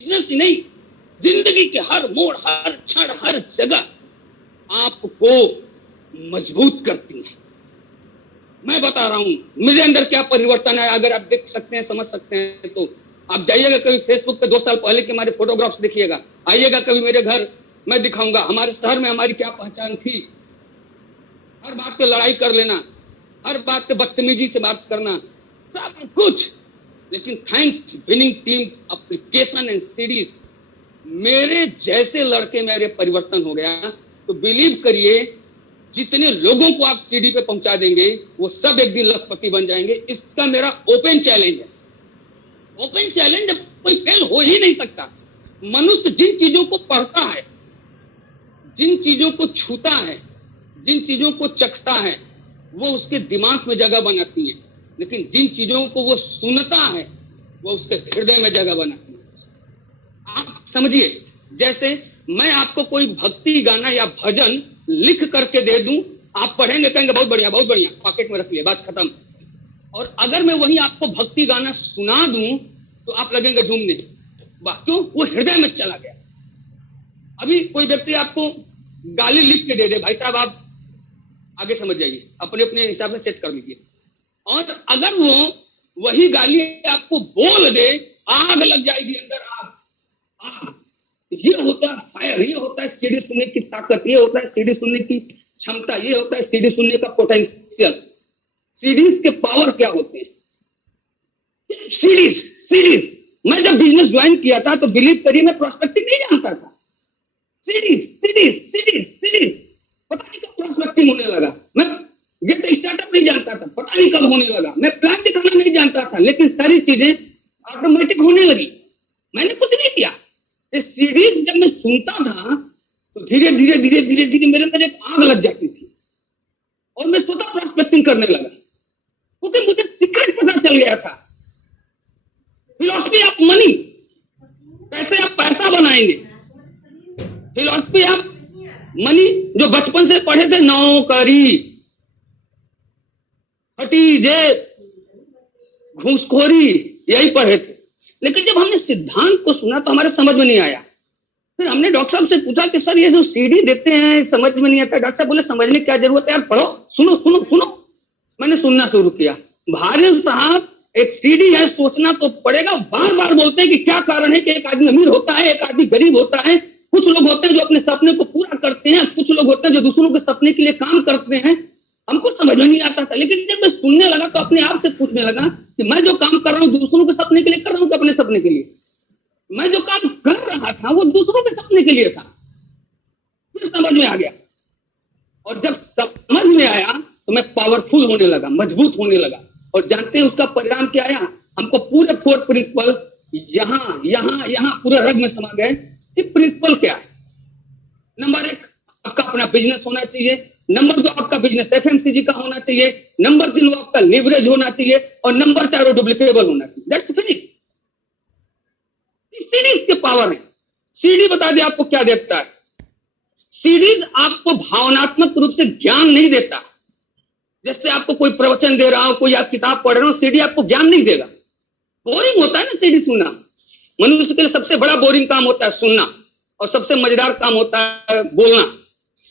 Business ही नहीं, जिंदगी के हर मोड़, हर क्षण, हर जगह आपको मजबूत करती है। मैं बता रहा हूं मेरे अंदर क्या परिवर्तन है, अगर आप देख सकते हैं, समझ सकते हैं तो आप जाइएगा कभी फेसबुक पे 2 साल पहले के हमारे फोटोग्राफ्स देखिएगा, आइएगा कभी मेरे घर, मैं दिखाऊंगा हमारे शहर में हमारी क्या पहचान थी। हर बात पे लड़ाई कर लेना, हर बात पे बदतमीजी से बात करना, सब कुछ। लेकिन thanks winning team application and series, मेरे जैसे लड़के मेरे परिवर्तन हो गया। तो बिलीव करिए, जितने लोगों को आप सीढ़ी पे पहुंचा देंगे वो सब एक दिन लखपति बन जाएंगे। इसका मेरा ओपन चैलेंज है, ओपन चैलेंज। कोई फेल हो ही नहीं सकता। मनुष्य जिन चीजों को पढ़ता है, जिन चीजों को छूता है, जिन चीजों को चखता है, वो उसके दिमाग में जगह बनाती है। लेकिन जिन चीजों को वो सुनता है, वो उसके हृदय में जगह बनाती है। आप समझिए, जैसे मैं आपको कोई भक्ति गाना या भजन लिख करके दे दूं, आप पढ़ेंगे, कहेंगे बहुत बढ़िया बहुत बढ़िया, पॉकेट में रख लिया, बात खत्म। और अगर मैं वही आपको भक्ति गाना सुना दूं तो आप लगेंगे झूमने, वाह, क्यों? वो हृदय में चला गया। अभी कोई व्यक्ति आपको गाली लिख के दे दे, भाई साहब आप आगे समझ जाइए, अपने अपने हिसाब से सेट कर लीजिए। और अगर वो वही गाली आपको बोल दे, आग लग जाएगी अंदर, आग। ये होता है फायर, ये होता है सीढ़ी सुनने की ताकत, ये होता है सीढ़ी सुनने की क्षमता, ये होता है सीढ़ी सुनने का पोटेंशियल। सीरीज के पावर क्या होते हैं? सीरीज मैं जब बिजनेस ज्वाइन किया था तो बिलीव करिए मैं प्रोस्पेक्टिंग नहीं जानता था। सीरीज पता नहीं कब प्रोस्पेक्टिंग होने लगा। मैं गेट स्टार्टअप नहीं जानता था, पता नहीं कब होने लगा। मैं प्लान दिखाना नहीं जानता था, लेकिन सारी चीजें ऑटोमेटिक होने लगी। मैंने कुछ नहीं किया। ये सीरीज जब मैं सुनता था तो धीरे धीरे मेरे अंदर एक आग लग जाती थी और मैं स्वतः प्रोस्पेक्टिंग करने लगा, क्योंकि मुझे सीक्रेट पता चल गया था। फिलॉसफी ऑफ मनी, कैसे आप पैसा बनाएंगे। फिलॉसफी ऑफ मनी जो बचपन से पढ़े थे, नौकरी, हटी जेब, घूसखोरी, यही पढ़े थे। लेकिन जब हमने सिद्धांत को सुना तो हमारे समझ में नहीं आया। फिर हमने डॉक्टर साहब से पूछा कि सर ये जो सीडी देते हैं समझ में नहीं आता। डॉक्टर साहब बोले समझने की क्या जरूरत है यार, पढ़ो, सुनो। मैंने सुनना शुरू किया। भारी साहब एक सीडी है, सोचना तो पड़ेगा। बार बार बोलते हैं कि क्या कारण है कि एक आदमी अमीर होता है, एक आदमी गरीब होता है। कुछ लोग होते हैं जो अपने सपने को पूरा करते हैं, कुछ लोग होते हैं जो दूसरों के सपने के लिए काम करते हैं। हमको समझ में नहीं आता था, लेकिन जब मैं सुनने लगा तो अपने आप से पूछने लगा कि मैं जो काम कर रहा हूं दूसरों के सपने के लिए कर रहा हूं कि अपने सपने के लिए? मैं जो काम कर रहा था वो दूसरों के सपने के लिए था। फिर समझ में आ गया, और जब समझ में आया तो मैं पावरफुल होने लगा, मजबूत होने लगा। और जानते हैं उसका परिणाम क्या आया? हमको पूरे 4 प्रिंसिपल यहां पूरे रग में समा गए कि प्रिंसिपल क्या है। नंबर 1 आपका अपना बिजनेस होना चाहिए। नंबर 2 आपका बिजनेस एफएमसीजी का होना चाहिए। नंबर 3 आपका लीवरेज होना चाहिए। और नंबर 4 डुप्लीकेबल होना चाहिए। That's finish. सीरीज के पावर है। सीडी बता दे आपको क्या देता है। सीरीज आपको भावनात्मक रूप से ज्ञान नहीं देता। जैसे आपको कोई प्रवचन दे रहा हो, कोई आप किताब पढ़ रहे हो, सीडी आपको ज्ञान नहीं देगा। बोरिंग होता है ना सीडी सुनना। मनुष्य के लिए सबसे बड़ा बोरिंग काम होता है सुनना, और सबसे मजेदार काम होता है बोलना।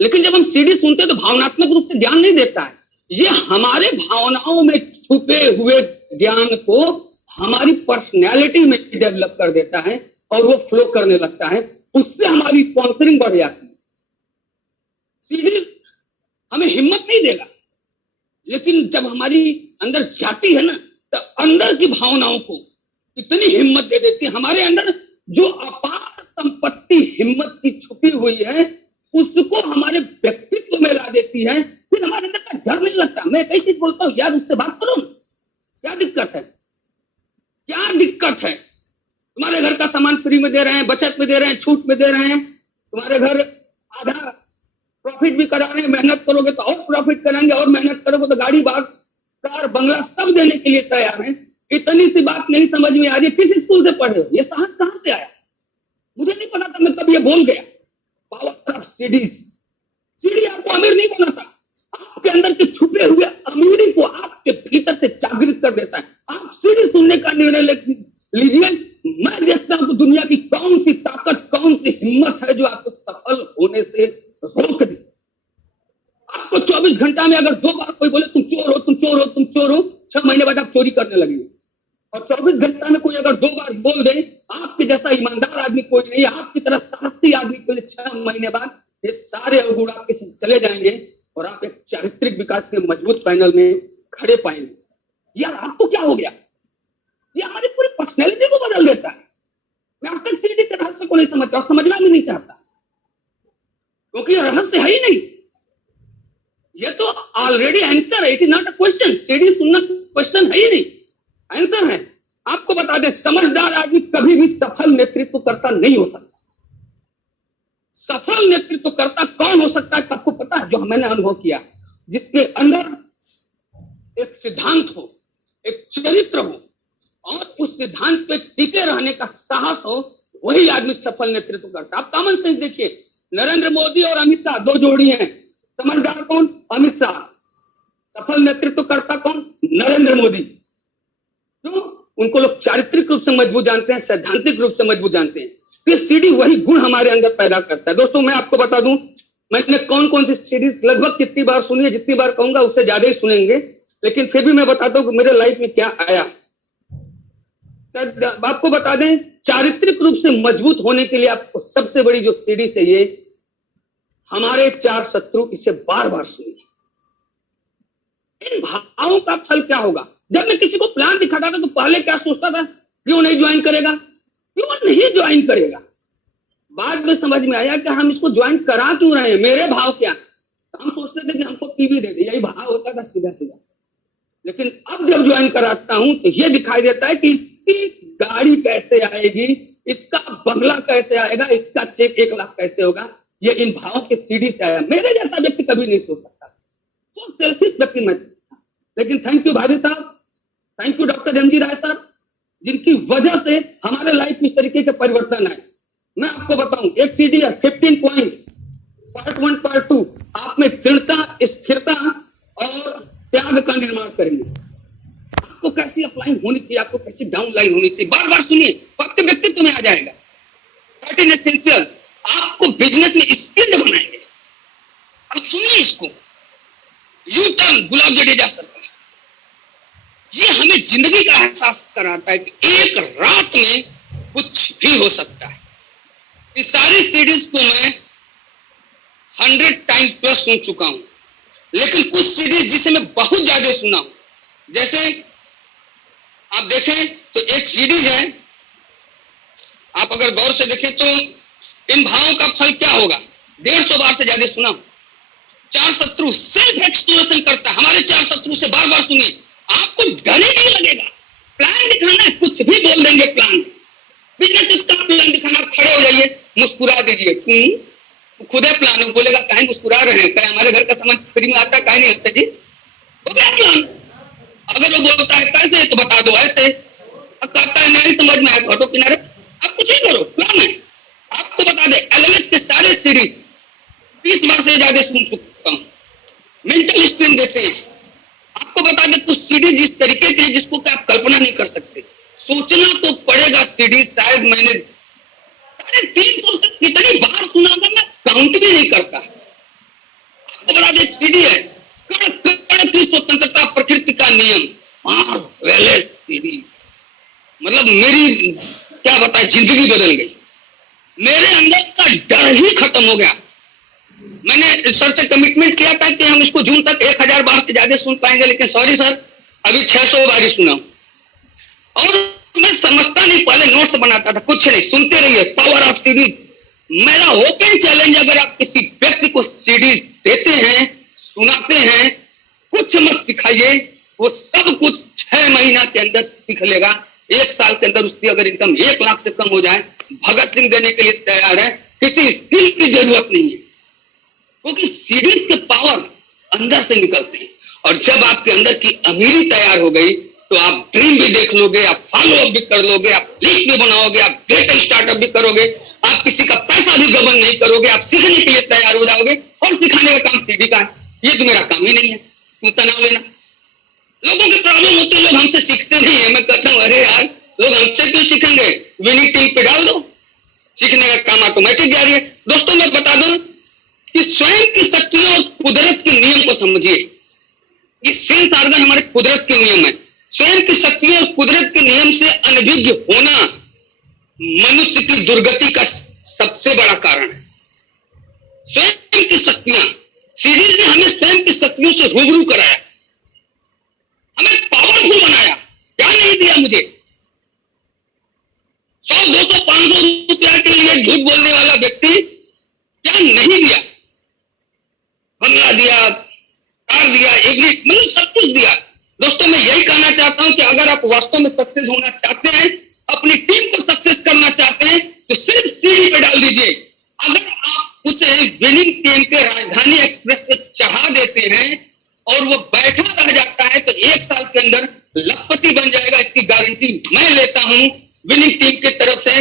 लेकिन जब हम सीडी सुनते हैं तो भावनात्मक रूप से ज्ञान नहीं देता है। ये हमारे भावनाओं में छुपे हुए ज्ञान को हमारी पर्सनैलिटी में डेवलप कर देता है और वो फ्लो करने लगता है। उससे हमारी स्पॉन्सरिंग बढ़ जाती है। सीरीज हमें हिम्मत नहीं देगा, लेकिन जब हमारी अंदर जाती है ना तो अंदर की भावनाओं को इतनी हिम्मत दे देती है। हमारे अंदर जो अपार संपत्ति हिम्मत की छुपी हुई है उसको हमारे व्यक्तित्व में ला देती है। फिर हमारे अंदर का डर नहीं लगता। मैं कई चीज बोलता हूं, यार उससे बात करो, क्या दिक्कत है, क्या दिक्कत है? तुम्हारे घर का सामान फ्री में दे रहे हैं, बचत में दे रहे हैं, छूट में दे रहे हैं। तुम्हारे घर आधा प्रॉफिट भी करा रहे हैं। मेहनत करोगे तो और प्रॉफिट कराएंगे, और मेहनत करोगे तो गाड़ी, बाग, कार, बंगला सब देने के लिए तैयार है। इतनी सी बात नहीं समझ में आ रही, किस स्कूल से पढ़े हो? ये साहस कहां से आया? मुझे नहीं पता था, मैं कब ये बोल गया। Power of CDs. सीडी आपको अमीर नहीं बनाता, आपके अंदर के छुपे हुए अमीरी को आपके भीतर से जागृत कर देता है। आप सीडी सुनने का निर्णय लीजिए, मैं देखता हूं कि दुनिया की कौन सी ताकत, कौन सी हिम्मत है जो आपको सफल होने से रोक दे। आपको 24 घंटा में अगर 2 बार कोई बोले तुम चोर हो, तुम चोर हो, तुम चोर हो, 6 महीने बाद आप चोरी करने लगेंगे। और 24 घंटा में कोई अगर 2 बार बोल दे आपके जैसा ईमानदार आदमी कोई नहीं, आपकी तरह साहसी आदमी कोई, 6 महीने बाद ये सारे अवगुण आपके चले जाएंगे और आप एक चारित्रिक विकास के मजबूत पैनल में खड़े पाएंगे। यार आपको क्या हो गया? ये हमारी पूरी पर्सनैलिटी को बदल देता है। मैं आज तक सीडी के रहस्य को नहीं समझता, समझना भी नहीं चाहता, क्योंकि ये रहस्य है ही नहीं। ये तो ऑलरेडी आंसर है, it is not a question. CD सुनना क्वेश्चन है ही नहीं, आंसर है। आपको बता दे, समझदार आदमी कभी भी सफल नेतृत्वकर्ता नहीं हो सकता। सफल नेतृत्वकर्ता कौन हो सकता है आपको पता है? जो मैंने अनुभव किया, जिसके अंदर एक सिद्धांत हो, एक चरित्र हो और उस सिद्धांत पे टिके रहने का साहस हो, वही आदमी सफल नेतृत्व करता। आप कॉमन सेंस देखिए, नरेंद्र मोदी और अमित शाह 2 जोड़ी हैं। समझदार कौन? अमित शाह। सफल नेतृत्व करता कौन? नरेंद्र मोदी। क्यों? उनको लोग चारित्रिक रूप से मजबूत जानते हैं, सैद्धांतिक रूप से मजबूत जानते हैं। ये सीडी वही गुण हमारे अंदर पैदा करता है। दोस्तों मैं आपको बता दूं, मैंने कौन कौन सी सीरीज लगभग कितनी बार सुनी है, जितनी बार कहूंगा उससे ज्यादा ही सुनेंगे, लेकिन फिर भी मैं बताता हूं कि मेरे लाइफ में क्या आया। आपको बता दें, चारित्रिक रूप से मजबूत होने के लिए आपको सबसे बड़ी जो सीडी चाहिए, हमारे 4 शत्रु, इसे बार बार सुनिए। इन भावों का फल क्या होगा? जब मैं किसी को प्लान दिखाता था तो पहले क्या सोचता था, क्यों नहीं ज्वाइन करेगा, क्यों नहीं ज्वाइन करेगा। बाद में समझ में आया कि हम इसको ज्वाइन करा क्यों रहे हैं, मेरे भाव क्या। हम सोचते थे कि हमको पीवी दे दे, यही भाव होता था सीधा सीधा। लेकिन अब जब ज्वाइन कराता हूं तो यह दिखाई देता है कि इसकी गाड़ी कैसे आएगी, इसका बंगला कैसे आएगा, इसका चेक 1 लाख कैसे होगा। ये इन भावों के सीडी से आया। मेरे जैसा व्यक्ति कभी नहीं सोच सकता, तो सेल्फिश व्यक्ति मैं। लेकिन थैंक यू भाभी साहब, थैंक यू डॉक्टर एमजी राय साहब, जिनकी वजह से हमारे लाइफ में इस तरीके के परिवर्तन आए। मैं आपको बताऊं, एक सीडी है 15 पॉइंट, पार्ट 1 पार्ट 2 आप में दृढ़ता, स्थिरता और त्याग का निर्माण करेंगे। आपको कैसी अपलाइन होनी चाहिए, आपको कैसी डाउन लाइन होनी चाहिए, बार बार सुनिए, आपके व्यक्तित्व में आ जाएगा। That is essential. आपको बिजनेस में स्किल्ड बनाएंगे। अब सुनिए इसको, यू टर्न गुलाब जडेजा सर का, ये हमें जिंदगी का एहसास कराता है कि एक रात में कुछ भी हो सकता है। इस सारी सीरीज को मैं 100 टाइम प्लस सुन चुका हूं, लेकिन कुछ सीरीज जिसे मैं बहुत ज्यादा सुना हूं, जैसे आप देखें तो एक सीरीज है, आप अगर गौर से देखें तो इन भावों का फल क्या होगा, 150 बार से ज्यादा सुना हूं। 4 शत्रु, सेल्फ एक्सप्लोरेशन करता है। हमारे 4 शत्रु से बार बार सुनिए, आपको डर ही नहीं लगेगा। प्लान दिखाना है, कुछ भी बोल देंगे प्लान, बिजनेस का प्लान दिखाना, खड़े हो जाइए, मुस्कुरा दीजिए। खुद है प्लान, बोलेगा काहे मुस्कुरा रहे हैं, कहे हमारे घर का सामान फ्री में आता, काहे नहीं आता जी, हो गया प्लान। अगर वो बोलता है कैसे तो बता दो ऐसे, कहता है नहीं समझ में आया तो हटो किनारे, आप कुछ ही करो, प्लान है। आपको बता दे, एलएमएस के सारे सीरीज 30 बार से ज्यादा सुन चुका हूं। मेंटल स्ट्रेन देते हैं। आपको बता दे, कुछ सीरीज इस तरीके के हैं जिसको कि आप कल्पना नहीं कर सकते। सोचना तो पड़ेगा सीरीज, शायद मैंने 350 से कितनी बार सुना था, मैं काउंट भी नहीं करता। आपको बता दे, एक सीडी है कण कण की स्वतंत्रता, प्रकृति का नियम, सीडी। मतलब मेरी क्या बताए, जिंदगी बदल गई। मेरे अंदर का डर ही खत्म हो गया। मैंने सर से कमिटमेंट किया था कि हम इसको जून तक 1000 बार से ज्यादा सुन पाएंगे, लेकिन सॉरी सर, अभी 600 बार ही सुना। और मैं समझता नहीं, पहले नोट्स बनाता था, कुछ नहीं, सुनते रहिए, पावर ऑफ सीरीज। मेरा ओपन चैलेंज, अगर आप किसी व्यक्ति को सीरीज देते हैं, सुनाते हैं, कुछ मत सिखाइए, वो सब कुछ 6 महीना के अंदर सीख लेगा। 1 साल के अंदर उसकी अगर इनकम 1 लाख से कम हो जाए, भगत सिंह देने के लिए तैयार है, किसी स्किल की जरूरत नहीं है, क्योंकि सीरीज के पावर अंदर से निकलते हैं। और जब आपके अंदर की अमीरी तैयार हो गई तो आप ड्रीम भी देख लोगे, आप फॉलो अप भी कर लोगे, आप लिस्ट भी बनाओगे, आप डेटा स्टार्टअप भी करोगे, आप किसी का पैसा भी गबन नहीं करोगे, आप सीखने के लिए तैयार हो जाओगे। और सिखाने का काम सीडी का है, ये तो मेरा काम ही नहीं है, तुम तनाव लेना। लोगों के प्रॉब्लम होते हैं, लोग हमसे सीखते नहीं है। मैं कहता हूं अरे यार, लोग हमसे क्यों सीखेंगे? विनिंग टीम पे डाल दो, सीखने का काम ऑटोमेटिक जारी है। दोस्तों मैं बता दूं कि स्वयं की शक्तियों और कुदरत के नियम को समझिए। ये सेंस ऑर्गन हमारे कुदरत के नियम है। स्वयं की शक्तियों और कुदरत के नियम से अनभिज्ञ होना मनुष्य की दुर्गति का सबसे बड़ा कारण है। स्वयं की शक्तियां, सीरीज ने हमें स्वयं की शक्तियों से रूबरू कराया, हमें पावरफुल बनाया। क्या नहीं दिया मुझे? 100, 200, 500 रुपया के लिए झूठ बोलने वाला व्यक्ति क्या नहीं दिया? बंगला दिया, कार दिया, एग्री, मतलब सब कुछ दिया। दोस्तों मैं यही कहना चाहता हूं कि अगर आप वास्तव में सक्सेस होना चाहते हैं, अपनी टीम को सक्सेस करना चाहते हैं, तो सिर्फ सीढ़ी पे डाल दीजिए। अगर आप उसे विनिंग टीम के राजधानी एक्सप्रेस पे चढ़ा देते हैं और वो बैठा रह जाता है, तो 1 साल के अंदर लखपति बन जाएगा। इसकी गारंटी मैं लेता हूं विनिंग टीम की तरफ से।